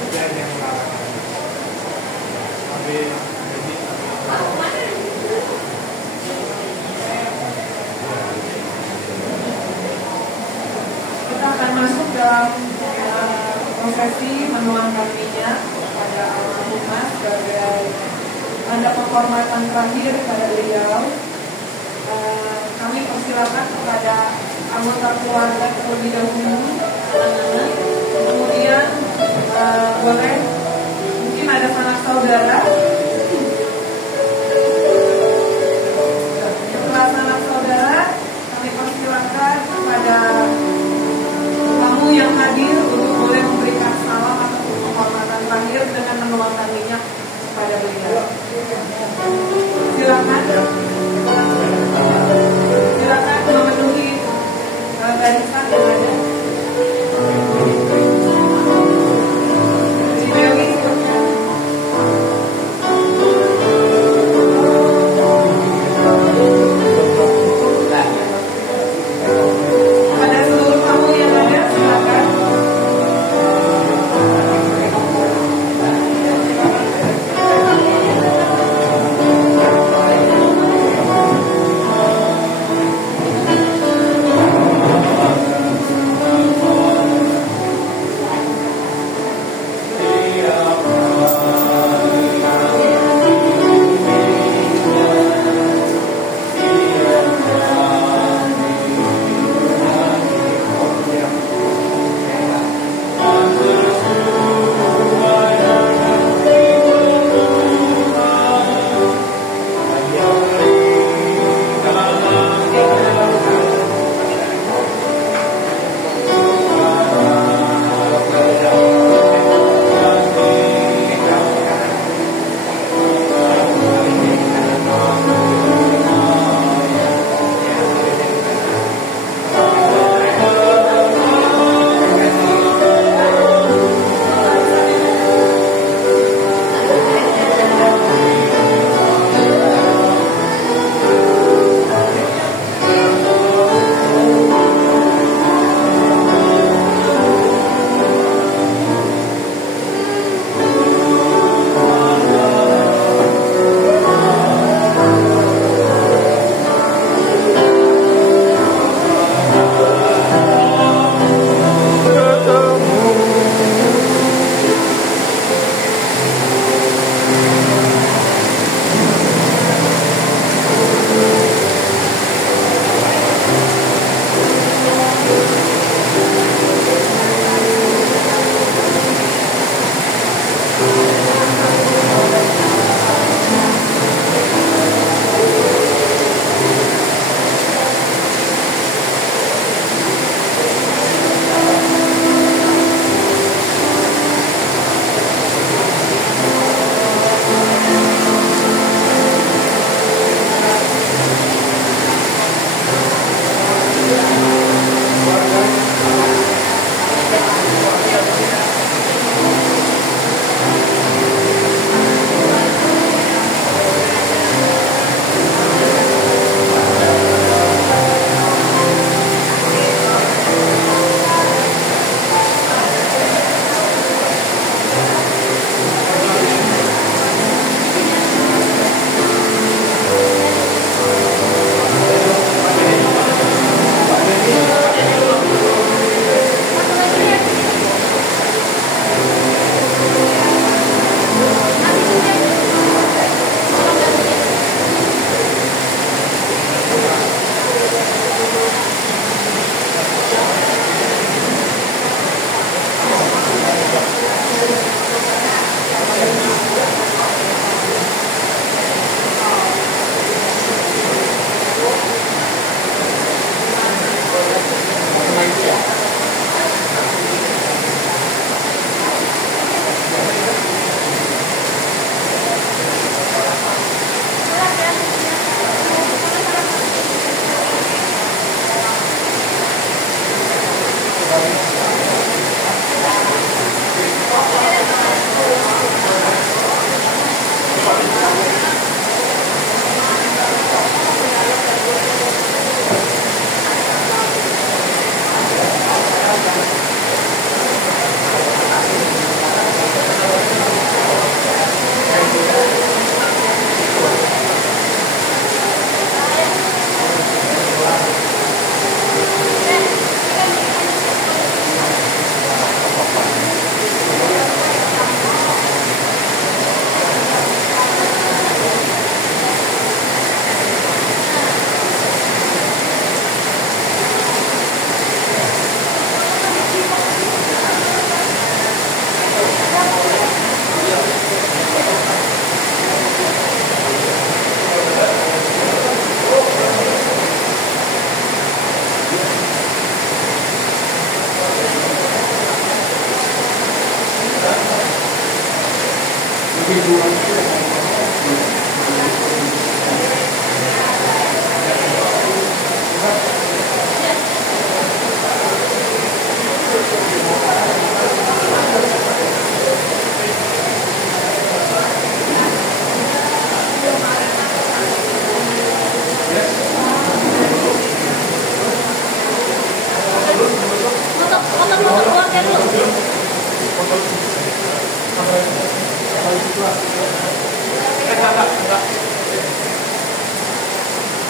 dan yang melarang. Sampai ini. Kita akan masuk dalam prosesi menuangkan minyak pada almarhumah sebagai tanda penghormatan terakhir pada beliau. Kami persilakan kepada anggota keluarga terlebih dahulu, anak-anak. Kemudian boleh mungkin ada sanak saudara. Setelah sanak saudara, kami persilakan kepada tamu yang hadir untuk boleh memberikan salam atau penghormatan terakhir dengan menuangkan minyak kepada beliau. Silakan. Silakan memenuhi barisan yang ada. Si Dewi, silakan.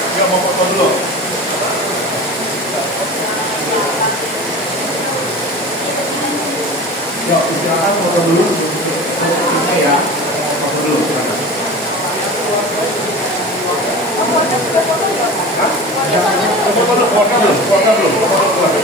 Enggak mau foto dulu. Yuk, silakan foto dulu. Fotonya ya. Foto dulu, silakan. Hah? Foto dulu, foto dulu, foto dulu, foto dulu.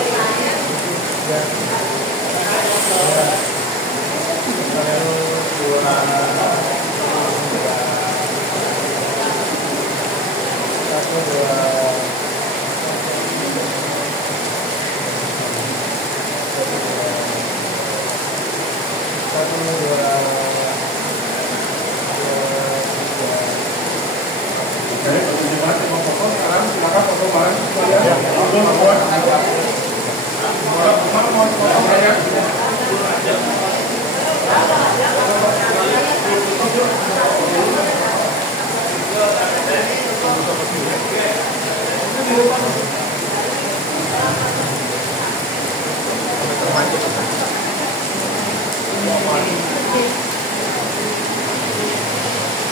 Jadi pertunjukan mau foto sekarang silakan foto bareng sekalian. Ya, foto semua. Mana mau foto saya?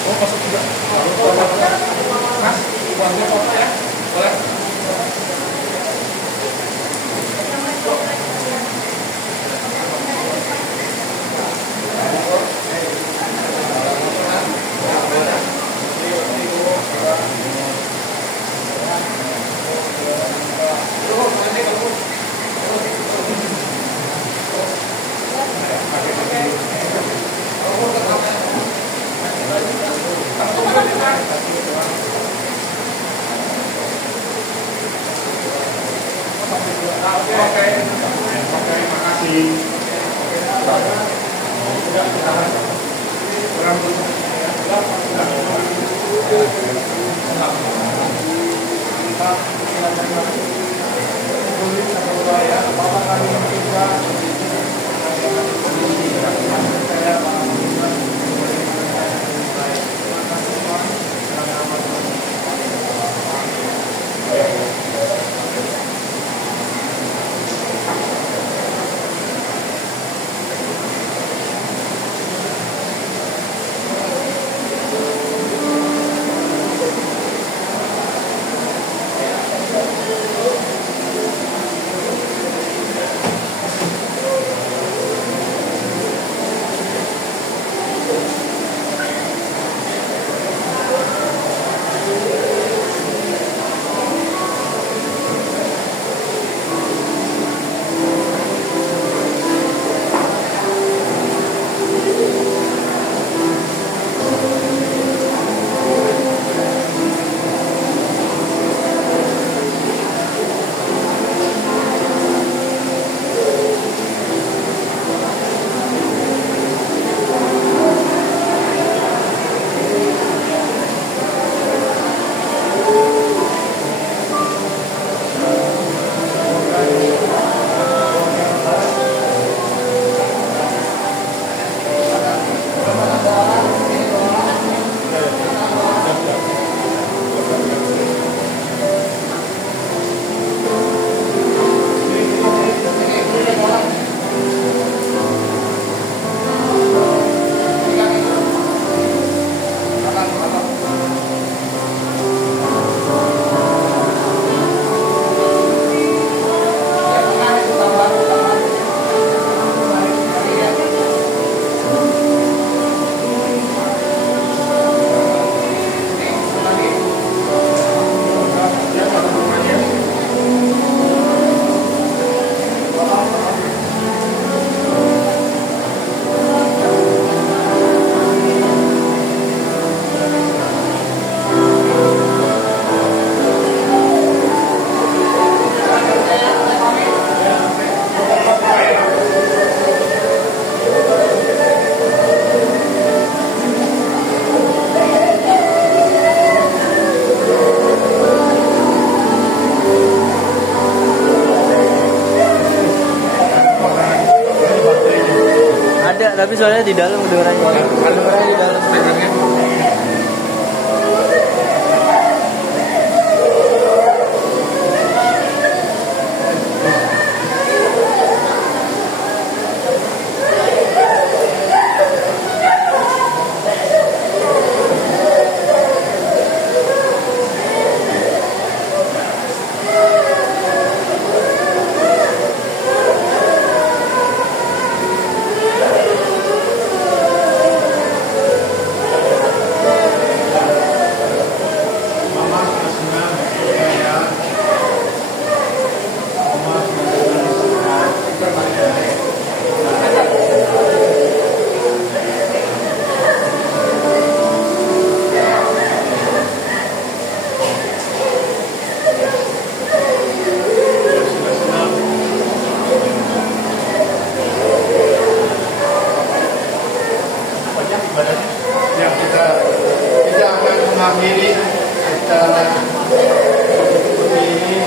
Oh, masuk juga. Mas, uangnya foto ya? Boleh? Tapi soalnya di dalam kedengarannya. Kedengarannya di dalam. Ya, kita akan mengakhiri acara seperti ini.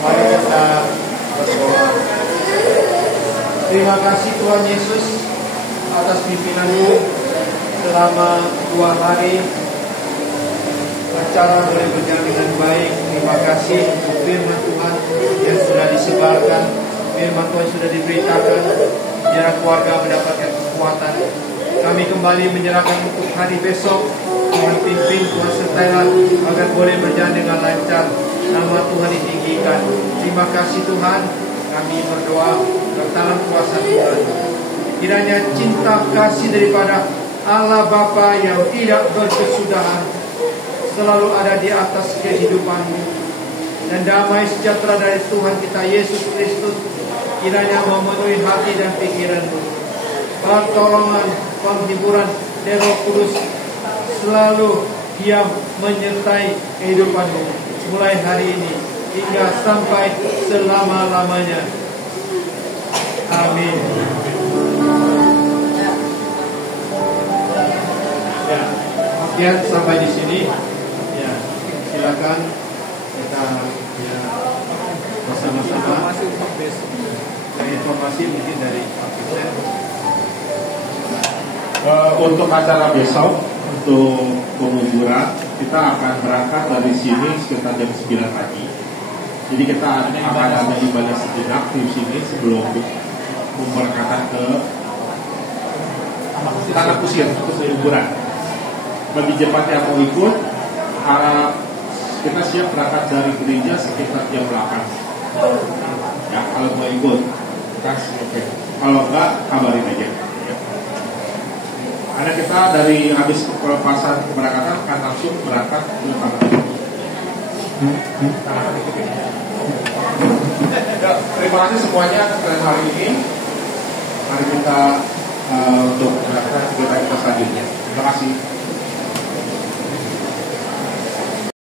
Mari kita berdoa. Terima kasih Tuhan Yesus atas pimpinan-Mu selama 2 hari. Acara boleh berjalan dengan baik. Terima kasih untuk firman Tuhan yang sudah disebarkan, firman Tuhan sudah diberitakan, biar keluarga mendapatkan kekuatan. Kami kembali menyerahkan untuk hari besok. Tuhan pimpin, Tuhan sertai agar boleh berjalan dengan lancar. Nama Tuhan ditinggikan. Terima kasih Tuhan. Kami berdoa dalam kuasa Tuhan. Kiranya cinta kasih daripada Allah Bapa yang tidak berkesudahan selalu ada di atas kehidupanmu, dan damai sejahtera dari Tuhan kita Yesus Kristus kiranya memenuhi hati dan pikiranmu. Pertolongan, penghiburan dari Roh Kudus selalu diam menyertai kehidupanmu mulai hari ini hingga sampai selama-lamanya. Amin. Ya, mungkin sampai di sini. Ya, silakan kita bersama-sama. Informasi mungkin dari Pak Presiden. Untuk acara besok, untuk penguburan, kita akan berangkat dari sini sekitar jam 9 pagi. Jadi kita akan ada ibadah sejenak di sini sebelum memberangkatkan ke tanah kusir untuk penguburan. Bagi jemaat yang mau ikut, harap kita siap berangkat dari gereja sekitar jam 8. Ya, kalau mau ikut, oke. Kalau enggak, kabarin aja. Karena kita dari habis pelepasan keberangkatan akan langsung berangkat ke tanah. Terima kasih semuanya pada hari ini. Mari kita untuk berangkat kita selanjutnya. Terima kasih.